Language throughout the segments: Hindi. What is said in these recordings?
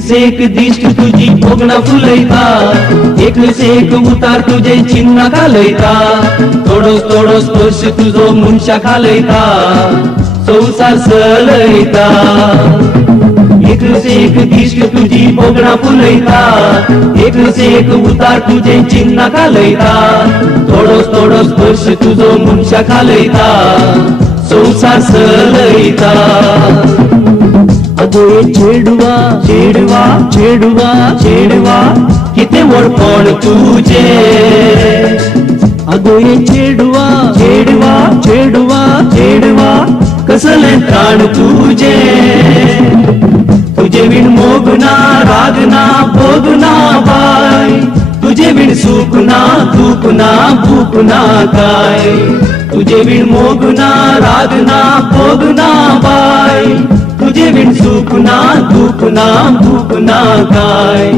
से एक दिष्ट तुझी भोगणा फुलयता, एक से एक उतार तुझे चिन्ह घालयता, थोडोस थोडोस स्पर्श तुझो मनशा घालयता, संसार चलयता। एक से एक दिष्ट तुझी भोगणा फुलयता, एक से एक उतार तुझे चिन्ह घालयता, थोडोस थोडोस स्पर्श तुझो मनशा घालयता, संसार चलयता। अगो ये चेडवा चेडवा चेडवा चेडवा किती वळखण तुझे। अगो ये चेडवा चेडवा चेडवा चेडवा कसले त्राण तुझे। तुझे बिन मोगना रागना भोगना बाय, तुझे बिन सुखना दुखना भूकना काय। तुझे बिन मोगना रागना भोगना बाय, तुझे बिन सुखना दुखना भूकना काय।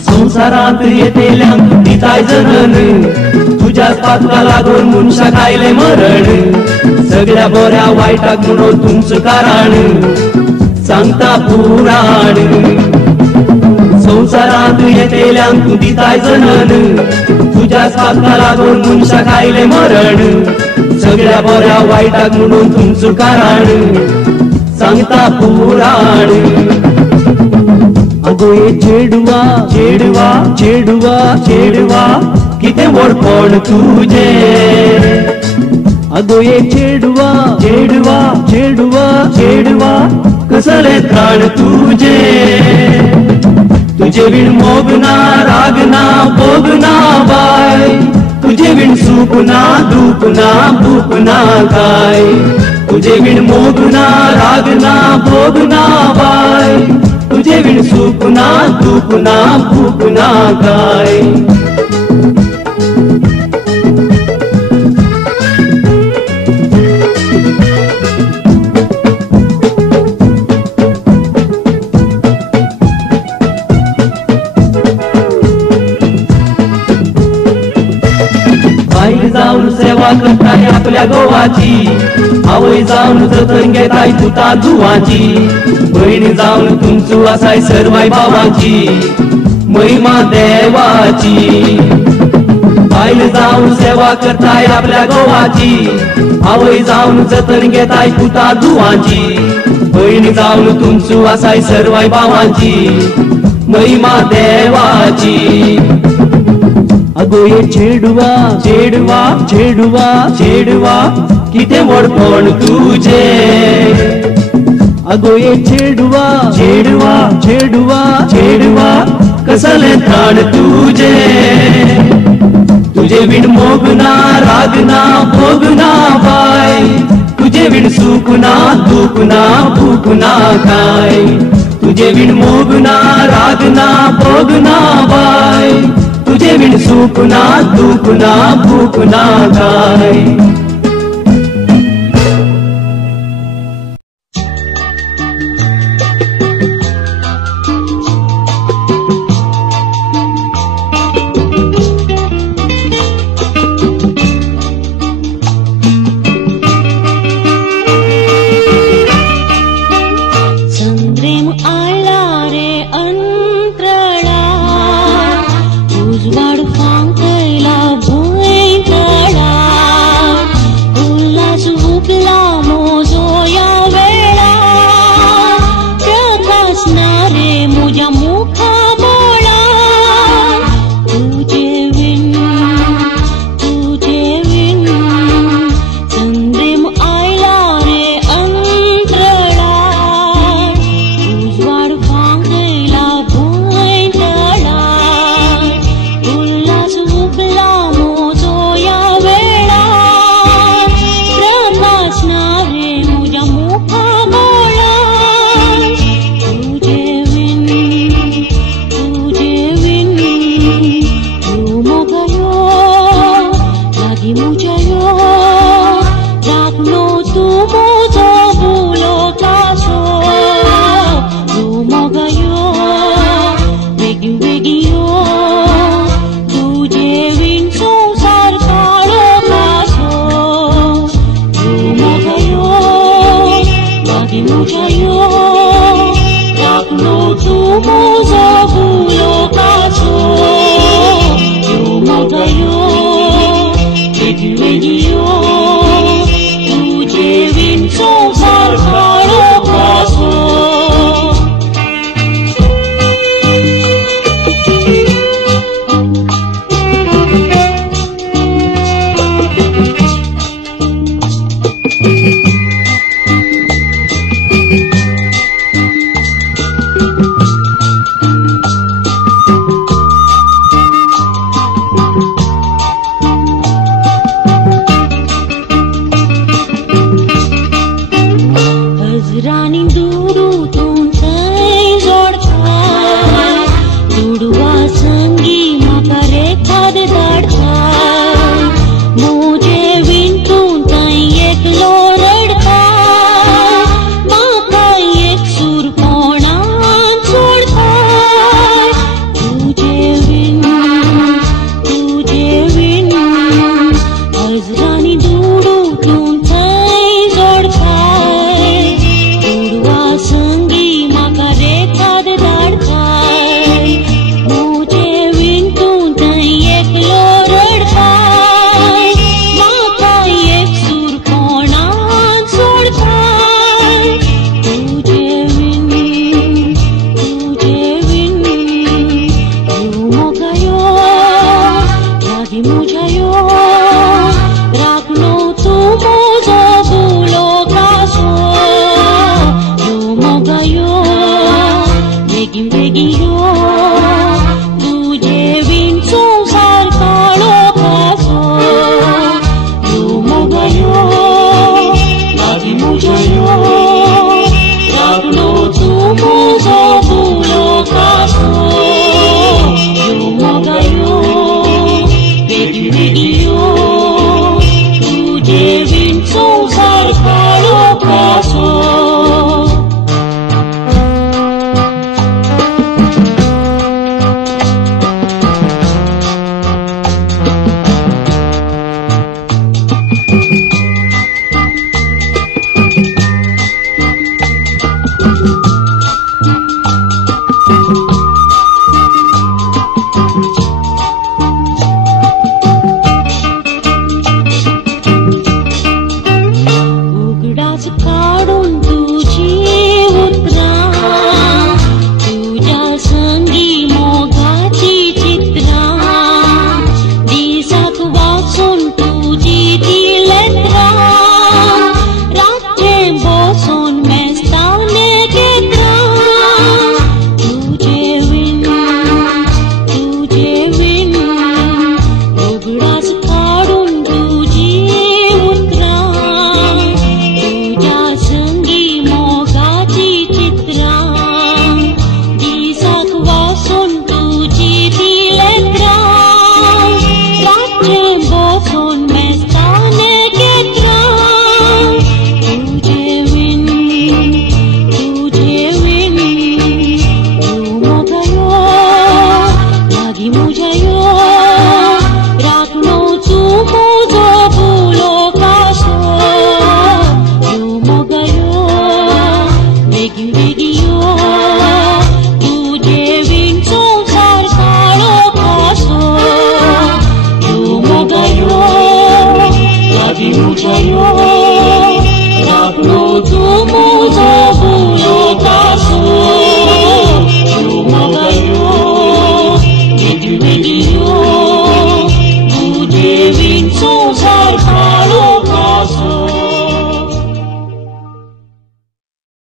संसारात येतेल्यांक दिताय जणन, तुझ्याच पातका लागून मनशा खायले मरण। सगळ्या बऱ्या वाईटाक म्हणून तुमचं कारण सांगता पुराण। संसारात येतेल्यांक दिताय जणन, तुझ्याच पातका लागून मनशा खायले मरण। सगळ्या बऱ्या वाईटाक म्हणून तुमचं कारण सांगता पुराण। अगो ये चेडवा चेडवा चेडवा चेडवा किती वळखण तुझे। अगो ये चेडवा चेडवा चेडवा चेडवा कसले त्राण तुझे। तुझे बिन मोगना रागना भोगना बाय, तुझे बिन सुखना दुखना भूकना काय। तुझे बिन मोगना रागना भोगना बाय, तुझे बिन सुखना दुखना भूकना काय। बाईल जाऊन सेवा करताय आपल्या गोवाची, आवय जाऊन जतन घेताय तुता जुवाची। बहीण जाऊन तुमचो आसाय सर्वाय भावाची, महिमा देवाची। बाईल जाऊन सेवा करताय आपल्या गोवाची, आवय जाऊन जतन घेताय तुता जुवाची। बहीण जाऊन तुमचो आसाय सर्वाय भावाची, महिमा देवाची। अगो ये चेडवा चेडवा चेडवा चेडवा किती वळखण तुझे। अगो ये चेडवा चेडवा चेडवा चेडवा कसले त्राण तुझे। तुझे बिन मोगना रागना भोगना बाय, तुझे बिन सुखना दुखना भूकना काय। तुझे बिन मोगना रागना भोगना बाय, तुझे बिन सुखना दुखना भूकना काय।